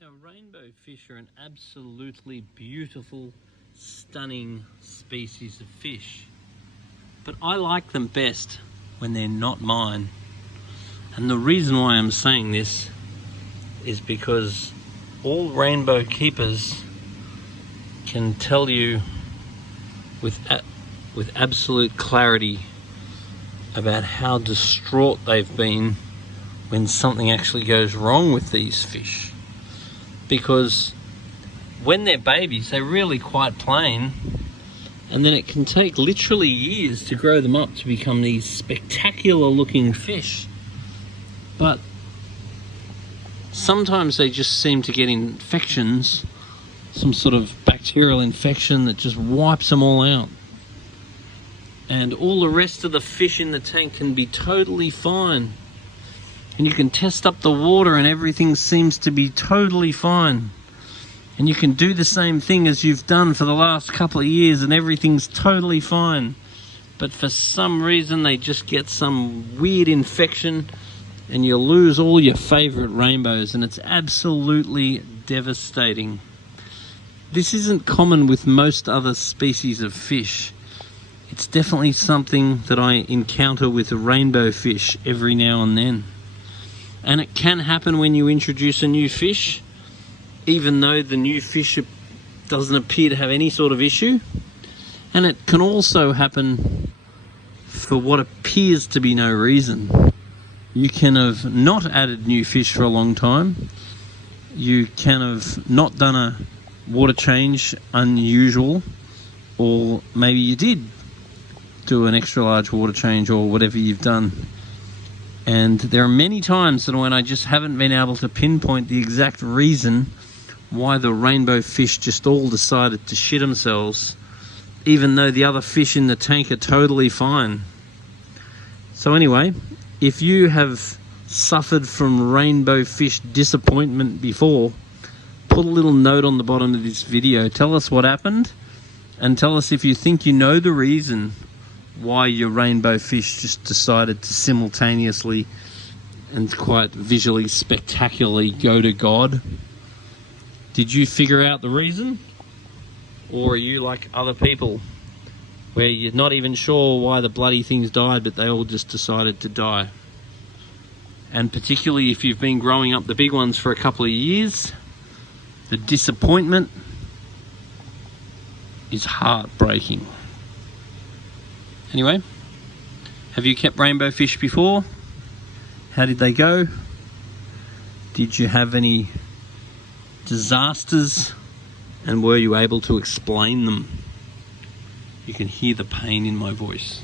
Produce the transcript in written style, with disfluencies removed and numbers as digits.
Now, rainbow fish are an absolutely beautiful, stunning species of fish, but I like them best when they're not mine. And the reason why I'm saying this is because all rainbow keepers can tell you with absolute clarity about how distraught they've been when something actually goes wrong with these fish. Because when they're babies, they're really quite plain, and then it can take literally years to grow them up to become these spectacular looking fish. But sometimes they just seem to get infections, some sort of bacterial infection that just wipes them all out. And all the rest of the fish in the tank can be totally fine. And you can test up the water and everything seems to be totally fine. And you can do the same thing as you've done for the last couple of years and everything's totally fine. But for some reason they just get some weird infection and you lose all your favorite rainbows, and it's absolutely devastating. This isn't common with most other species of fish. It's definitely something that I encounter with a rainbow fish every now and then. And it can happen when you introduce a new fish, even though the new fish doesn't appear to have any sort of issue. And it can also happen for what appears to be no reason. You can have not added new fish for a long time. You can have not done a water change unusual, or maybe you did do an extra large water change or whatever you've done. And there are many times that when I just haven't been able to pinpoint the exact reason why the rainbow fish just all decided to shit themselves, even though the other fish in the tank are totally fine. So anyway, if you have suffered from rainbow fish disappointment before, put a little note on the bottom of this video. Tell us what happened, and tell us if you think you know the reason why your rainbow fish just decided to simultaneously and quite visually spectacularly go to God. Did you figure out the reason? Or are you like other people where you're not even sure why the bloody things died, but they all just decided to die? And particularly if you've been growing up the big ones for a couple of years, the disappointment is heartbreaking. Anyway, have you kept rainbow fish before? How did they go? Did you have any disasters? And were you able to explain them? You can hear the pain in my voice.